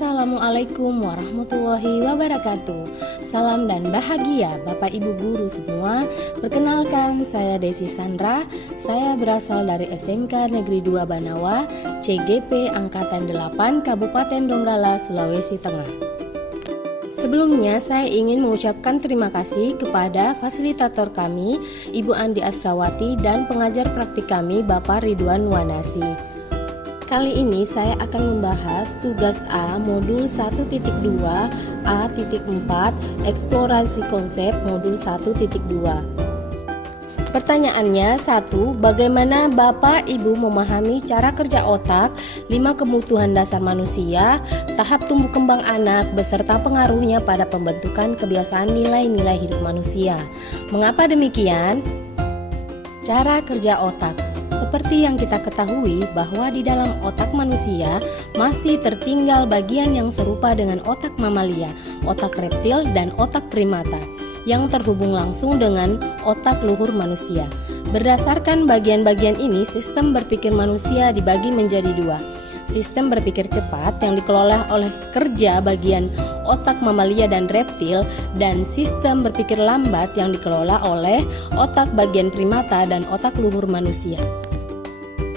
Assalamualaikum warahmatullahi wabarakatuh. Salam dan bahagia Bapak Ibu Guru semua. Perkenalkan, saya Desi Sandra. Saya berasal dari SMK Negeri 2 Banawa, CGP Angkatan 8, Kabupaten Donggala, Sulawesi Tengah. Sebelumnya saya ingin mengucapkan terima kasih kepada fasilitator kami, Ibu Andi Asrawati, dan pengajar praktik kami, Bapak Ridwan Wanasi. Kali ini saya akan membahas tugas A modul 1.2 A.4 eksplorasi konsep modul 1.2. Pertanyaannya, 1. Bagaimana Bapak Ibu memahami cara kerja otak, 5 kebutuhan dasar manusia, tahap tumbuh kembang anak beserta pengaruhnya pada pembentukan kebiasaan nilai-nilai hidup manusia? Mengapa demikian? Cara kerja otak. Seperti yang kita ketahui bahwa di dalam otak manusia masih tertinggal bagian yang serupa dengan otak mamalia, otak reptil, dan otak primata yang terhubung langsung dengan otak luhur manusia. Berdasarkan bagian-bagian ini, sistem berpikir manusia dibagi menjadi dua. Sistem berpikir cepat yang dikelola oleh kerja bagian otak mamalia dan reptil, dan sistem berpikir lambat yang dikelola oleh otak bagian primata dan otak luhur manusia.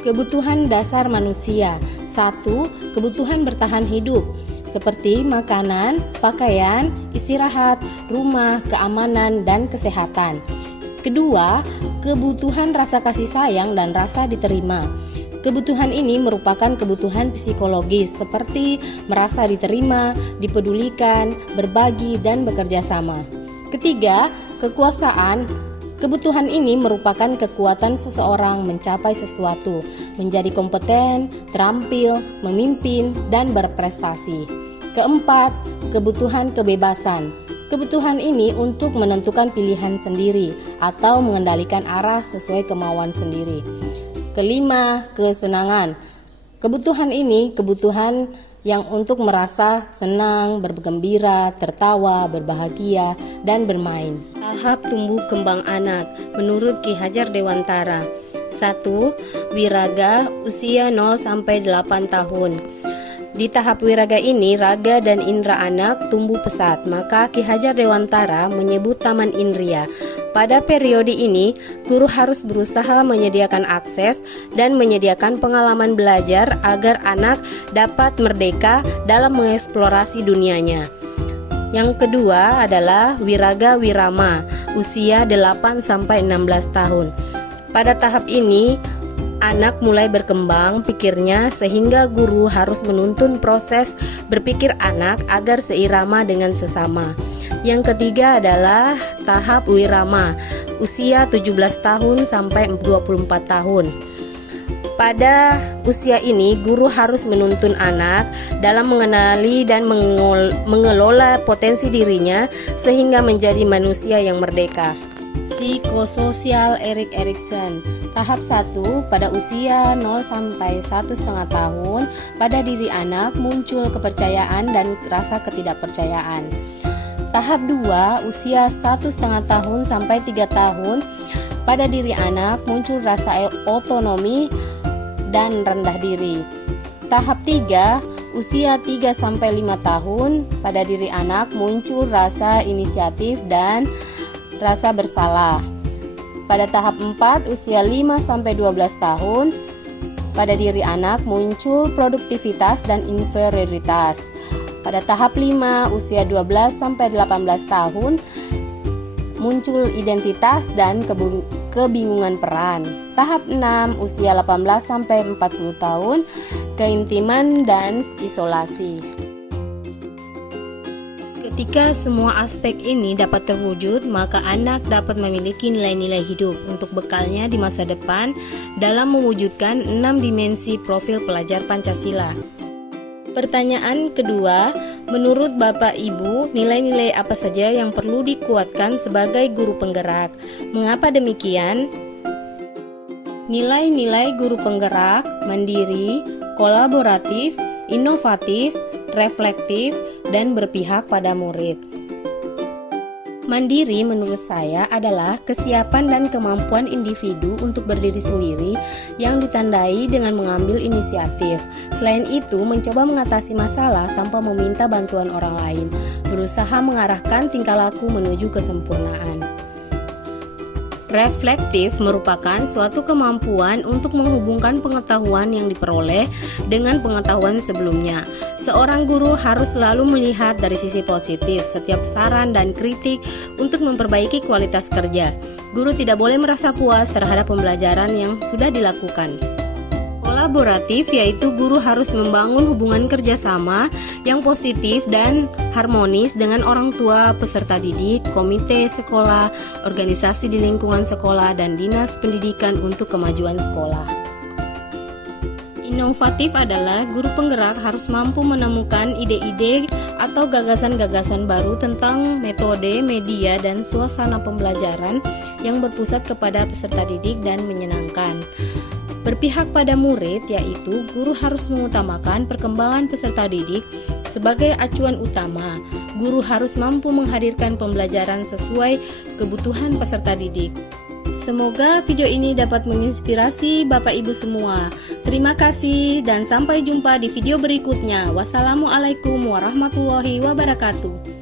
Kebutuhan dasar manusia. 1. Kebutuhan bertahan hidup seperti makanan, pakaian, istirahat, rumah, keamanan, dan kesehatan. Kedua, kebutuhan rasa kasih sayang dan rasa diterima. Kebutuhan ini merupakan kebutuhan psikologis seperti merasa diterima, dipedulikan, berbagi, dan bekerja sama. Ketiga, kekuasaan. Kebutuhan ini merupakan kekuatan seseorang mencapai sesuatu, menjadi kompeten, terampil, memimpin, dan berprestasi. Keempat, kebutuhan kebebasan. Kebutuhan ini untuk menentukan pilihan sendiri atau mengendalikan arah sesuai kemauan sendiri. Kelima, kesenangan. Kebutuhan ini kebutuhan yang untuk merasa senang, bergembira, tertawa, berbahagia, dan bermain. Tahap tumbuh kembang anak menurut Ki Hajar Dewantara. 1. Wiraga usia 0-8 tahun. Di tahap wiraga ini, raga dan indera anak tumbuh pesat, maka Ki Hajar Dewantara menyebut taman indria. Pada periode ini, guru harus berusaha menyediakan akses dan menyediakan pengalaman belajar agar anak dapat merdeka dalam mengeksplorasi dunianya. Yang kedua adalah wiraga wirama, usia 8-16 tahun. Pada tahap ini, anak mulai berkembang pikirnya sehingga guru harus menuntun proses berpikir anak agar seirama dengan sesama. Yang ketiga adalah tahap wirama, usia 17 tahun sampai 24 tahun. Pada usia ini, guru harus menuntun anak dalam mengenali dan mengelola potensi dirinya sehingga menjadi manusia yang merdeka. Psikososial Erik Erikson. Tahap 1, pada usia 0-1,5 tahun, pada diri anak muncul kepercayaan dan rasa ketidakpercayaan. Tahap 2, usia 1,5 tahun sampai 3 tahun, pada diri anak muncul rasa otonomi dan rendah diri. Tahap 3, usia 3-5 tahun, pada diri anak muncul rasa inisiatif dan rasa bersalah. Pada tahap 4, usia 5-12 tahun, pada diri anak muncul produktivitas dan inferioritas. Pada tahap 5, usia 12-18 tahun, muncul identitas dan kebingungan peran. Tahap 6, usia 18-40 tahun, keintiman dan isolasi. Ketika semua aspek ini dapat terwujud, maka anak dapat memiliki nilai-nilai hidup untuk bekalnya di masa depan dalam mewujudkan 6 dimensi profil pelajar Pancasila. Pertanyaan kedua, menurut Bapak Ibu, nilai-nilai apa saja yang perlu dikuatkan sebagai guru penggerak? Mengapa demikian? Nilai-nilai guru penggerak, mandiri, kolaboratif, inovatif, reflektif, dan berpihak pada murid. Mandiri menurut saya adalah kesiapan dan kemampuan individu untuk berdiri sendiri yang ditandai dengan mengambil inisiatif. Selain itu, mencoba mengatasi masalah tanpa meminta bantuan orang lain, berusaha mengarahkan tingkah laku menuju kesempurnaan. Reflektif merupakan suatu kemampuan untuk menghubungkan pengetahuan yang diperoleh dengan pengetahuan sebelumnya. Seorang guru harus selalu melihat dari sisi positif setiap saran dan kritik untuk memperbaiki kualitas kerja. Guru tidak boleh merasa puas terhadap pembelajaran yang sudah dilakukan. Kolaboratif yaitu guru harus membangun hubungan kerjasama yang positif dan harmonis dengan orang tua peserta didik, komite sekolah, organisasi di lingkungan sekolah, dan dinas pendidikan untuk kemajuan sekolah. Inovatif adalah guru penggerak harus mampu menemukan ide-ide atau gagasan-gagasan baru tentang metode, media, dan suasana pembelajaran yang berpusat kepada peserta didik dan menyenangkan. Berpihak pada murid, yaitu guru harus mengutamakan perkembangan peserta didik sebagai acuan utama. Guru harus mampu menghadirkan pembelajaran sesuai kebutuhan peserta didik. Semoga video ini dapat menginspirasi Bapak Ibu semua. Terima kasih dan sampai jumpa di video berikutnya. Wassalamualaikum warahmatullahi wabarakatuh.